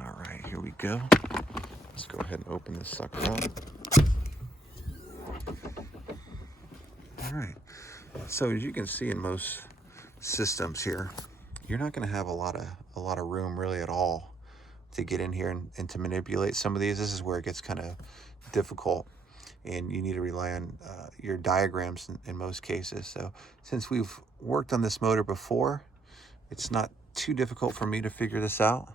All right, here we go. Let's go ahead and open this sucker up. All right, so as you can see in most systems here, you're not going to have a lot of room really at all to get in here and to manipulate some of these. This is where it gets kind of difficult, and you need to rely on your diagrams in most cases. So since we've worked on this motor before, it's not too difficult for me to figure this out.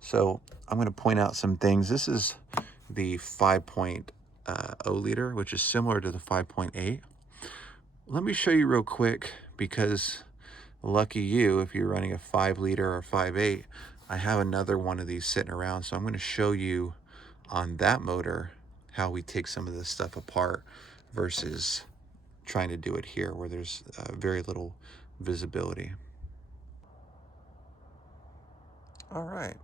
So I'm going to point out some things. This is the 5.0 liter, which is similar to the 5.8. Let me show you real quick, because lucky you, if you're running a 5 liter or 5.8, I have another one of these sitting around. So I'm going to show you on that motor how we take some of this stuff apart versus trying to do it here where there's very little visibility. All right,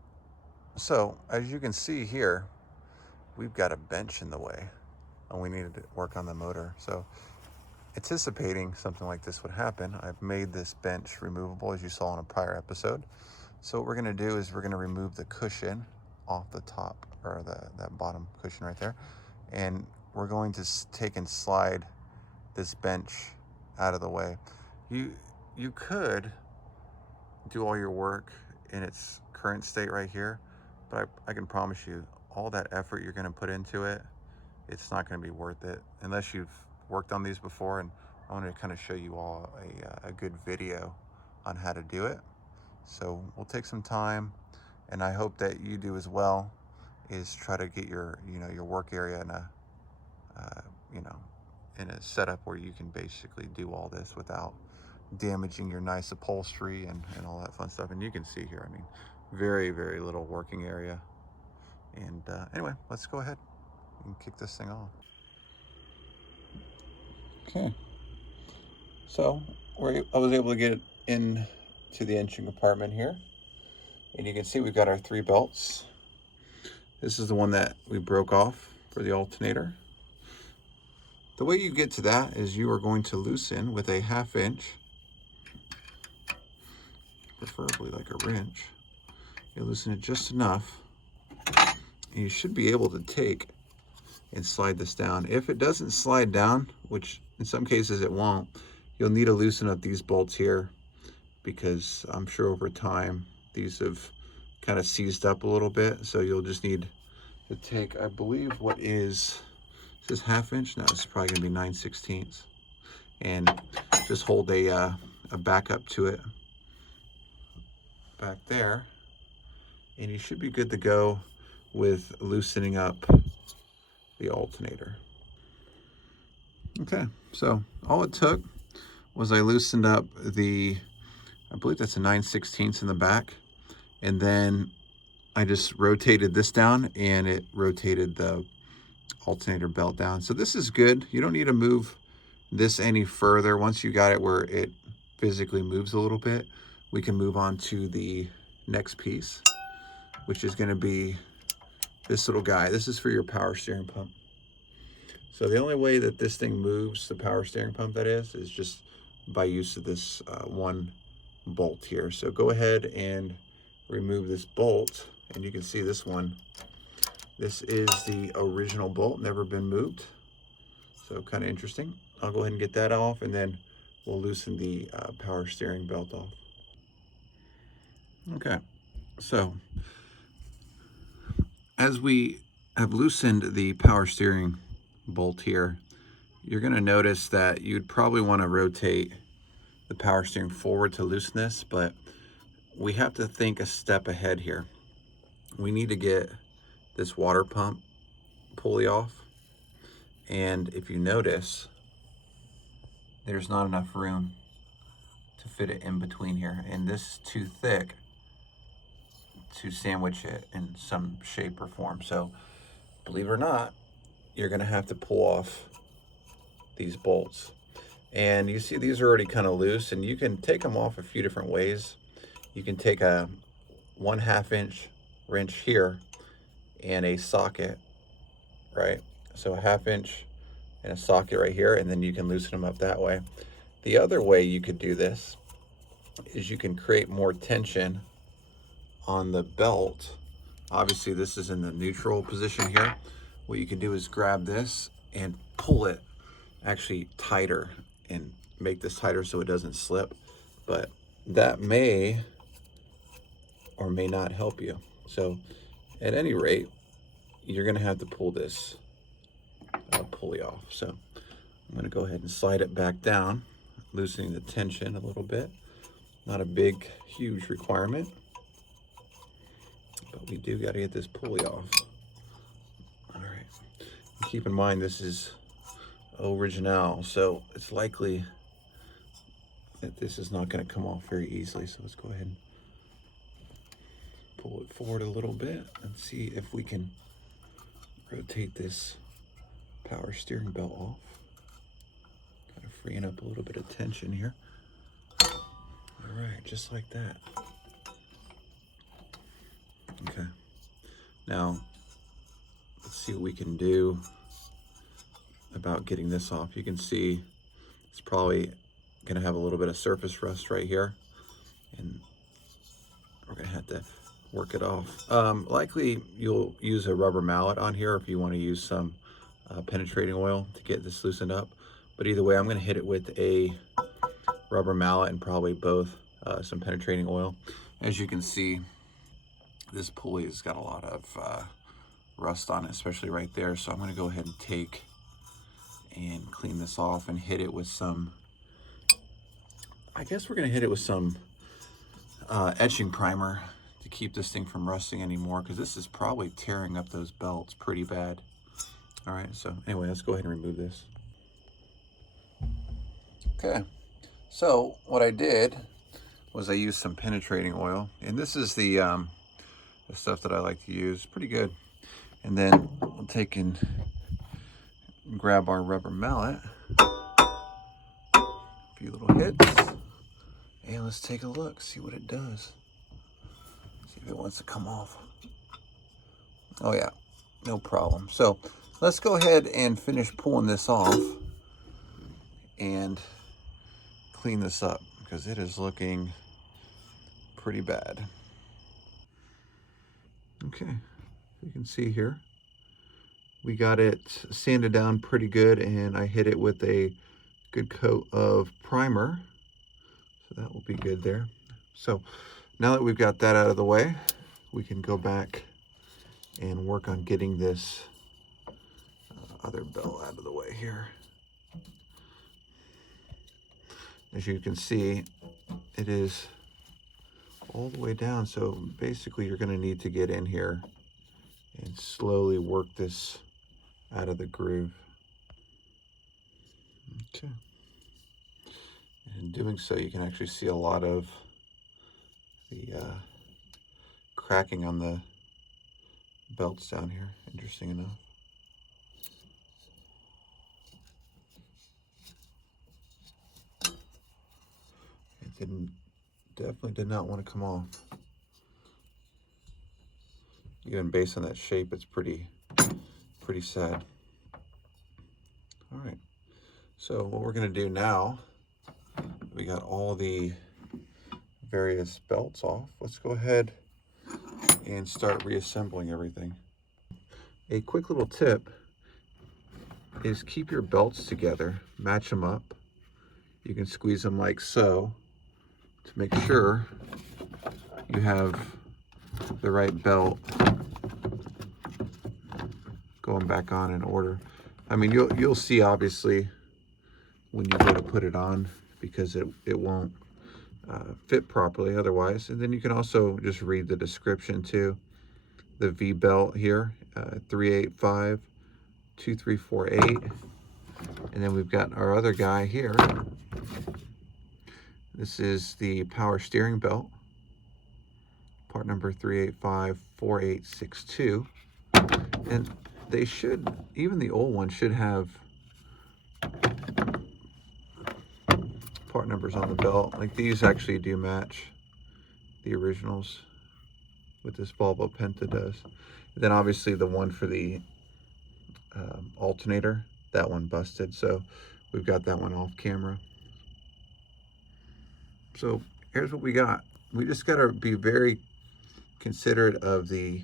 so as you can see here, we've got a bench in the way and we needed to work on the motor. So anticipating something like this would happen, I've made this bench removable, as you saw in a prior episode. So what we're gonna do is we're gonna remove the cushion off the top, or that bottom cushion right there. And we're going to take and slide this bench out of the way. You could do all your work in its current state right here, but I can promise you, all that effort you're gonna put into it, it's not gonna be worth it unless you've worked on these before. And I want to kind of show you all a good video on how to do it. So we'll take some time, and I hope that you do as well, is try to get your your work area in a in a setup where you can basically do all this without damaging your nice upholstery and all that fun stuff. And you can see here, I mean, very, very little working area. And anyway, let's go ahead and kick this thing off. Okay, so I was able to get it in to the engine compartment here, and you can see we've got our 3 belts. This is the one that we broke off for the alternator. The way you get to that is you are going to loosen with a 1/2 inch, preferably like a wrench. You loosen it just enough, and you should be able to take and slide this down. If it doesn't slide down, which in some cases it won't, you'll need to loosen up these bolts here, because I'm sure over time these have kind of seized up a little bit. So you'll just need to take, I believe, what is this 1/2 inch? No, it's probably gonna be 9/16, and just hold a backup to it back there, and you should be good to go with loosening up the alternator. Okay, so all it took was I loosened up I believe that's a 9/16 in the back, and then I just rotated this down, and it rotated the alternator belt down. So this is good. You don't need to move this any further. Once you got it where it physically moves a little bit, we can move on to the next piece, which is going to be this little guy. This is for your power steering pump. So the only way that this thing moves, the power steering pump that is just by use of this one bolt here. So go ahead and remove this bolt, and you can see this one. This is the original bolt, never been moved. So kind of interesting. I'll go ahead and get that off, and then we'll loosen the power steering belt off. Okay, so as we have loosened the power steering bolt here, you're going to notice that you'd probably want to rotate the power steering forward to loosen this, but we have to think a step ahead here. We need to get this water pump pulley off, and if you notice, there's not enough room to fit it in between here, and this is too thick to sandwich it in some shape or form. So believe it or not, you're going to have to pull off these bolts. And you see these are already kind of loose, and you can take them off a few different ways. You can take a 1/2 inch wrench here and a socket, right? So a 1/2 inch and a socket right here, and then you can loosen them up that way. The other way you could do this is you can create more tension on the belt Obviously this is in the neutral position here. What you can do is grab this and pull it actually tighter and make this tighter so it doesn't slip. But that may or may not help you. So at any rate, you're gonna have to pull this pulley off. So I'm gonna go ahead and slide it back down, loosening the tension a little bit. Not a big, huge requirement, but we do gotta get this pulley off. All right, and keep in mind this is original, so it's likely that this is not gonna come off very easily. So let's go ahead and pull it forward a little bit and see if we can rotate this power steering belt off. Kind of freeing up a little bit of tension here. All right, just like that. Okay, now let's see what we can do about getting this off. You can see it's probably gonna have a little bit of surface rust right here, and we're gonna have to work it off. Likely you'll use a rubber mallet on here if you want to use some penetrating oil to get this loosened up. But either way, I'm gonna hit it with a rubber mallet and probably both some penetrating oil. As you can see, this pulley has got a lot of rust on it, especially right there. So I'm gonna go ahead and take and clean this off and hit it with some, I guess we're gonna hit it with some etching primer to keep this thing from rusting anymore, because this is probably tearing up those belts pretty bad. All right, so anyway, let's go ahead and remove this. Okay, so what I did was I used some penetrating oil, and this is the stuff that I like to use. Pretty good. And then we'll take and grab our rubber mallet, a few little hits, and let's take a look, see what it does. See if it wants to come off. Oh yeah, no problem. So let's go ahead and finish pulling this off and clean this up, because it is looking pretty bad. Okay, you can see here, we got it sanded down pretty good, and I hit it with a good coat of primer. So that will be good there. So now that we've got that out of the way, we can go back and work on getting this other belt out of the way here. As you can see, it is all the way down. So basically you're gonna need to get in here and slowly work this out of the groove. Okay. And in doing so, you can actually see a lot of the cracking on the belts down here, interesting enough. It definitely did not want to come off. Even based on that shape, it's pretty sad. All right, so what we're gonna do now, we got all the various belts off. Let's go ahead and start reassembling everything. A quick little tip is keep your belts together, match them up. You can squeeze them like so to make sure you have the right belt going back on in order. I mean, you'll see obviously when you go to put it on, because it won't fit properly otherwise. And then you can also just read the description too. The V belt here, 385 2348, and then we've got our other guy here. This is the power steering belt, part number 385 4862, and they should, even the old one should have part numbers on the belt. Like these actually do match the originals, with this Volvo Penta does. And then obviously the one for the alternator, that one busted, so we've got that one off camera. So here's what we got. We just got to be very considerate of the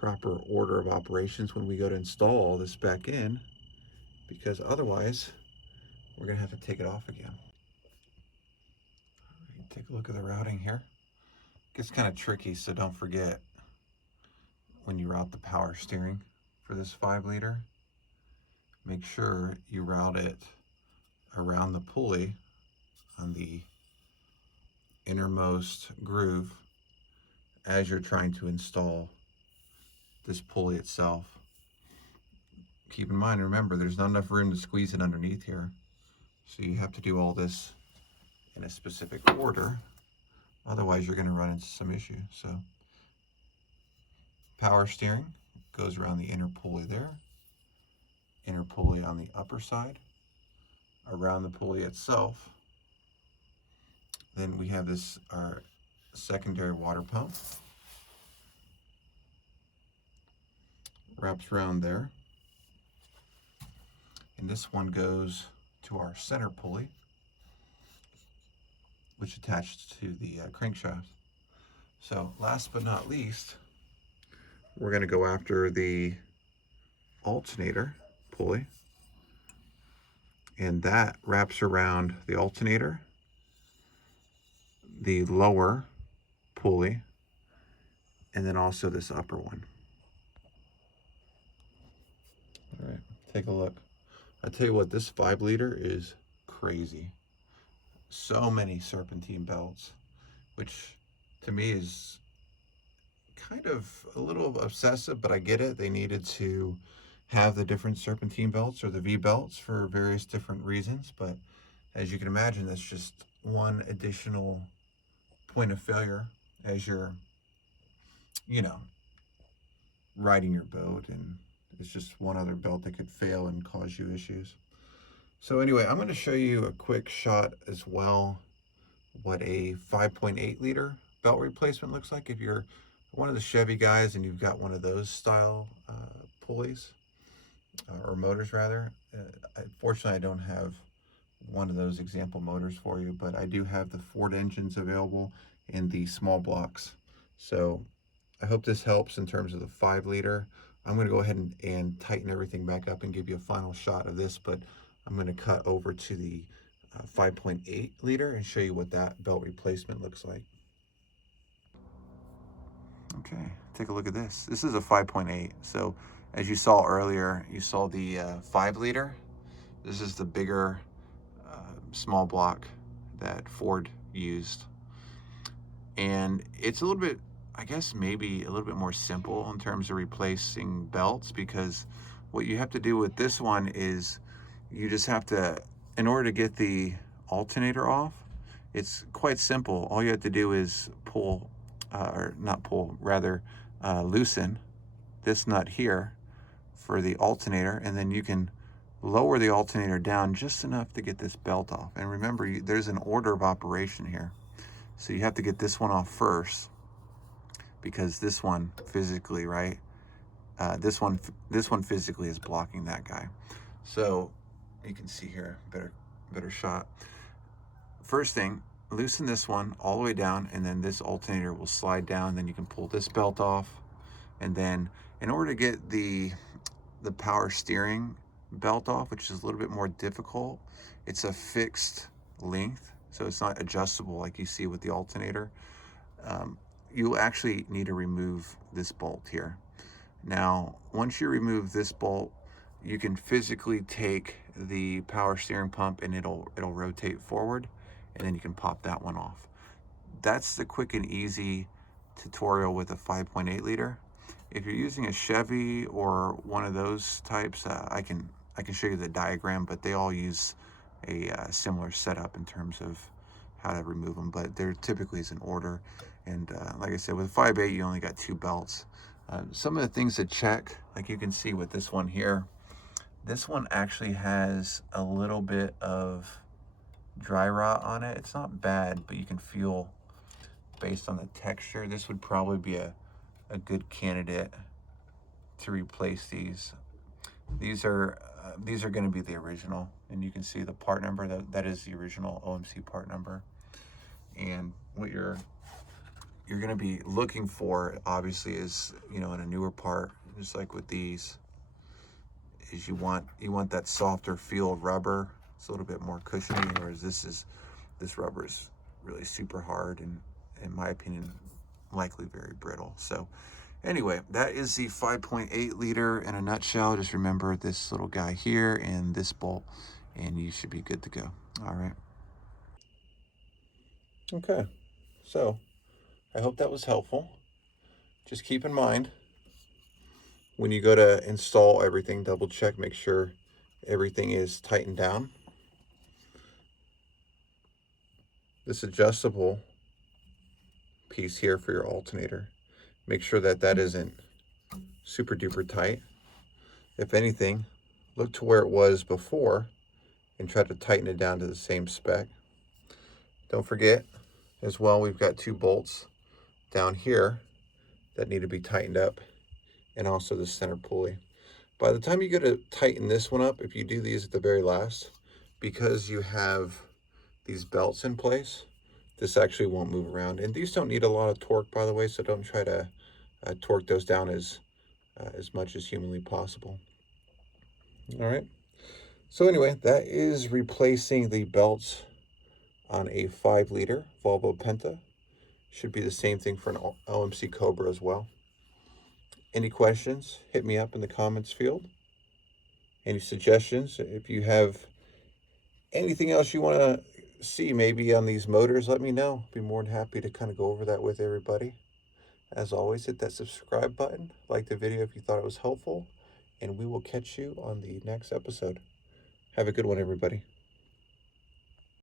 proper order of operations when we go to install all this back in, because otherwise we're gonna have to take it off again. All right, take a look at the routing here. It gets kind of tricky, so don't forget when you route the power steering for this 5-liter, make sure you route it around the pulley on the innermost groove as you're trying to install this pulley itself. Keep in mind, remember, there's not enough room to squeeze it underneath here. So you have to do all this in a specific order. Otherwise, you're going to run into some issues. So power steering goes around the inner pulley there. Inner pulley on the upper side. Around the pulley itself. Then we have this, our secondary water pump. Wraps around there. And this one goes to our center pulley, which attached to the crankshaft. So last but not least, we're going to go after the alternator pulley, and that wraps around the alternator, the lower pulley, and then also this upper one. All right, take a look. I tell you what, this 5-liter is crazy. So many serpentine belts, which to me is kind of a little obsessive, but I get it. They needed to have the different serpentine belts or the V belts for various different reasons, but as you can imagine, that's just one additional point of failure as you're, riding your boat, and it's just one other belt that could fail and cause you issues. So anyway, I'm going to show you a quick shot as well what a 5.8-liter belt replacement looks like if you're one of the Chevy guys and you've got one of those style pulleys or motors rather. Fortunately, I don't have one of those example motors for you, but I do have the Ford engines available in the small blocks. So I hope this helps in terms of the 5-liter. I'm going to go ahead and tighten everything back up and give you a final shot of this, but I'm going to cut over to the 5.8-liter and show you what that belt replacement looks like. Okay, take a look at this. This is a 5.8. So as you saw earlier, you saw the 5-liter. This is the bigger small block that Ford used. And it's a little bit, I guess maybe a little bit more simple in terms of replacing belts, because what you have to do with this one is you just have to, in order to get the alternator off, it's quite simple. All you have to do is pull, or not pull, rather loosen this nut here for the alternator, and then you can lower the alternator down just enough to get this belt off. And remember, there's an order of operation here. So you have to get this one off first, because this one physically, right? This one physically is blocking that guy. So you can see here, better shot. First thing, loosen this one all the way down, and then this alternator will slide down. Then you can pull this belt off, and then in order to get the power steering belt off, which is a little bit more difficult, it's a fixed length, so it's not adjustable like you see with the alternator. You'll actually need to remove this bolt here. Now, once you remove this bolt, you can physically take the power steering pump and it'll rotate forward, and then you can pop that one off. That's the quick and easy tutorial with a 5.8-liter. If you're using a Chevy or one of those types, I can show you the diagram, but they all use a similar setup in terms of how to remove them, but there typically is an order. And like I said, with 5.8, you only got 2 belts. Some of the things to check, like you can see with this one here, this one actually has a little bit of dry rot on it. It's not bad, but you can feel, based on the texture, this would probably be a good candidate to replace these. These are going to be the original, and you can see the part number. That is the original OMC part number. And what you're you're going to be looking for, obviously, is, you know, in a newer part, just like with these, is you want that softer feel of rubber. It's a little bit more cushiony, whereas this rubber is really super hard and, in my opinion, likely very brittle. So anyway, that is the 5.8 liter in a nutshell. Just remember this little guy here and this bolt, and you should be good to go. All right. Okay, so I hope that was helpful. Just keep in mind, when you go to install everything, double check, make sure everything is tightened down. This adjustable piece here for your alternator, make sure that that isn't super duper tight. If anything, look to where it was before and try to tighten it down to the same spec. Don't forget as well, we've got 2 bolts down here that need to be tightened up, and also the center pulley. By the time you go to tighten this one up, if you do these at the very last, because you have these belts in place, this actually won't move around. And these don't need a lot of torque, by the way, so don't try to torque those down as much as humanly possible. All right. So anyway, that is replacing the belts on a 5-liter Volvo Penta. Should be the same thing for an OMC Cobra as well. Any questions, hit me up in the comments field. Any suggestions? If you have anything else you want to see maybe on these motors, let me know. Be more than happy to kind of go over that with everybody. As always, hit that subscribe button, like the video if you thought it was helpful, and we will catch you on the next episode. Have a good one, everybody.